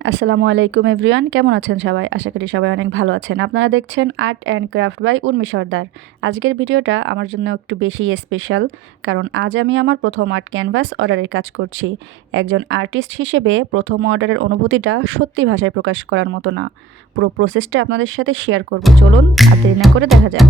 আসসালামু আলাইকুম এভরিওয়ান, কেমন আছেন সবাই? আশা করি সবাই অনেক ভালো আছেন। আপনারা দেখছেন art and craft by Urmi Sardar. আজকের ভিডিওটা আমার জন্য একটু বেশি স্পেশাল, কারণ আজ আমি আমার প্রথম আর্ট ক্যানভাস অর্ডারের কাজ করছি। একজন আর্টিস্ট হিসেবে প্রথম অর্ডারের অনুভূতিটা সত্যি ভাষায় প্রকাশ করার মতো না। পুরো প্রসেসটা আপনাদের সাথে শেয়ার করব। চলুন আর দেরি না করে দেখা যাক।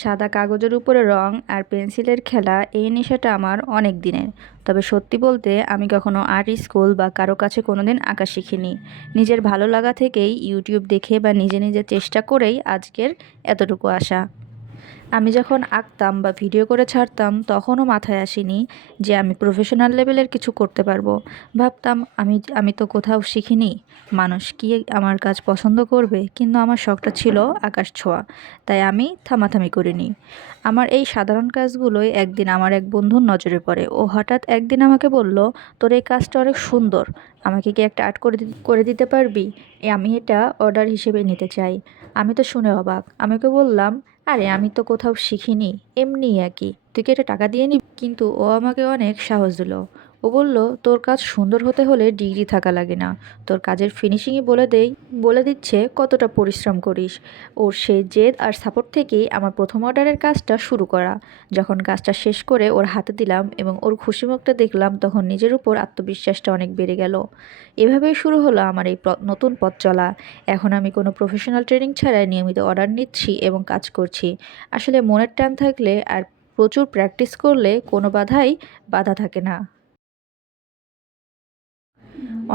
সাদা কাগজের উপরে রং আর পেন্সিলের খেলা, এই নেশাটা আমার অনেক দিনের। তবে সত্যি বলতে আমি কখনো আর্ট স্কুল বা কারো কাছে কোনোদিন আঁকা শিখিনি। নিজের ভালো লাগা থেকেই ইউটিউব দেখে বা নিজে নিজে চেষ্টা করেই আজকের এতটুকু আসা। আমি যখন আঁকতাম বা ভিডিও করে ছাড়তাম তখনও মাথায় আসেনি যে আমি প্রফেশনাল লেভেলের কিছু করতে পারবো। ভাবতাম আমি আমি তো কোথাও শিখিনি, মানুষ কি আমার কাজ পছন্দ করবে? কিন্তু আমার শখটা ছিল আকাশ ছোঁয়া, তাই আমি থামাথামি করিনি। আমার এই সাধারণ কাজগুলোই একদিন আমার এক বন্ধুর নজরে পড়ে। ও হঠাৎ একদিন আমাকে বলল, তোর এই কাজটা অনেক সুন্দর, আমাকে কি একটা আর্ট করে দিতে পারবি? আমি এটা অর্ডার হিসেবে নিতে চাই। আমি তো শুনে অবাক। আমি ওকে বললাম, আরে আমি তো কোথাও শিখিনি, এমনি একই, তুই কি এটা টাকা দিয়ে নিবি? কিন্তু ও আমাকে অনেক সাহস দিল। ও বলল, তোর কাজ সুন্দর হতে হলে ডিগ্রি থাকা লাগে না, তোর কাজের ফিনিশিংই বলে দিচ্ছে কতটা পরিশ্রম করিস। ওর সেই জেদ আর সাপোর্ট থেকেই আমার প্রথম অর্ডারের কাজটা শুরু করা। যখন কাজটা শেষ করে ওর হাতে দিলাম এবং ওর খুশি মুখটা দেখলাম, তখন নিজের উপর আত্মবিশ্বাসটা অনেক বেড়ে গেল। এভাবেই শুরু হলো আমার এই নতুন পথ চলা। এখন আমি কোনো প্রফেশনাল ট্রেনিং ছাড়াই নিয়মিত অর্ডার নিচ্ছি এবং কাজ করছি। আসলে মনের টান থাকলে আর প্রচুর প্র্যাকটিস করলে কোনো বাধা থাকে না।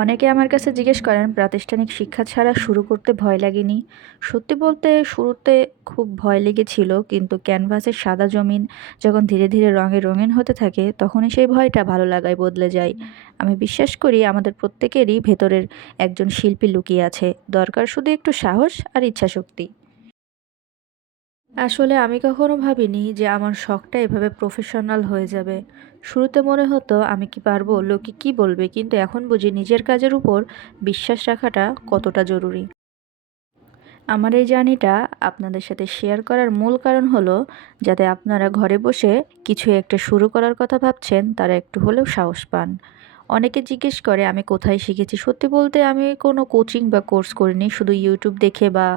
অনেকে আমার কাছে জিজ্ঞেস করেন, প্রাতিষ্ঠানিক শিক্ষা ছাড়া শুরু করতে ভয় লাগেনি? সত্যি বলতে শুরুতে খুব ভয় লেগেছিল, কিন্তু ক্যানভাসের সাদা জমিন যখন ধীরে ধীরে রঙে রঙিন হতে থাকে, তখনই সেই ভয়টা ভালো লাগায় বদলে যায়। আমি বিশ্বাস করি আমাদের প্রত্যেকেরই ভেতরের একজন শিল্পী লুকিয়ে আছে, দরকার শুধু একটু সাহস আর ইচ্ছাশক্তি। আসলে আমি কখনো ভাবিনি যে আমার শখটা এভাবে প্রফেশনাল হয়ে যাবে। শুরুতে মনে হতো আমি কি পারবো, লোকে কি বলবে, কিন্তু এখন বুঝি নিজের কাজের উপর বিশ্বাস রাখাটা কতটা জরুরি। আমার এই জার্নিটা আপনাদের সাথে শেয়ার করার মূল কারণ হলো, যাতে আপনারা ঘরে বসে কিছু একটা শুরু করার কথা ভাবছেন তারা একটু হলেও সাহস পান। অনেকে জিজ্ঞেস করে আমি কোথায় শিখেছি। সত্যি বলতে আমি কোনো কোচিং বা কোর্স করিনি, শুধু ইউটিউব দেখে বা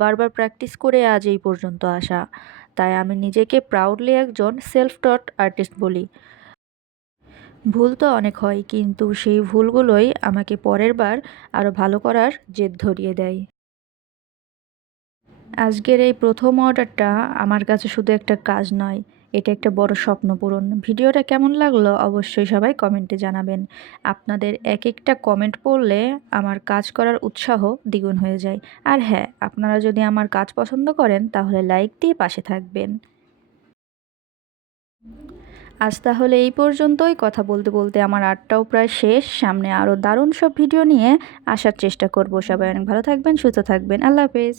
বারবার প্র্যাকটিস করে আজ এই পর্যন্ত আসা। তাই আমি নিজেকে প্রাউডলি একজন সেলফ টট আর্টিস্ট বলি। ভুল তো অনেক হয়, কিন্তু সেই ভুলগুলোই আমাকে পরের বার আরও ভালো করার জেদ ধরিয়ে দেয়। আজকের এই প্রথম অর্ডারটা আমার কাছে শুধু একটা কাজ নয়, এটা একটা বড় স্বপ্ন পূরণ। ভিডিওটা কেমন লাগলো অবশ্যই সবাই কমেন্টে জানাবেন। আপনাদের এক একটা কমেন্ট পড়লে আমার কাজ করার উৎসাহ দ্বিগুণ হয়ে যায়। আর হ্যাঁ, আপনারা যদি আমার কাজ পছন্দ করেন তাহলে লাইক দিয়ে পাশে থাকবেন। আজ তাহলে এই পর্যন্তই। কথা বলতে বলতে আমার আর্টটাও প্রায় শেষ। সামনে আরও দারুণ সব ভিডিও নিয়ে আসার চেষ্টা করব। সবাই অনেক ভালো থাকবেন, সুস্থ থাকবেন। আল্লাহ হাফেজ।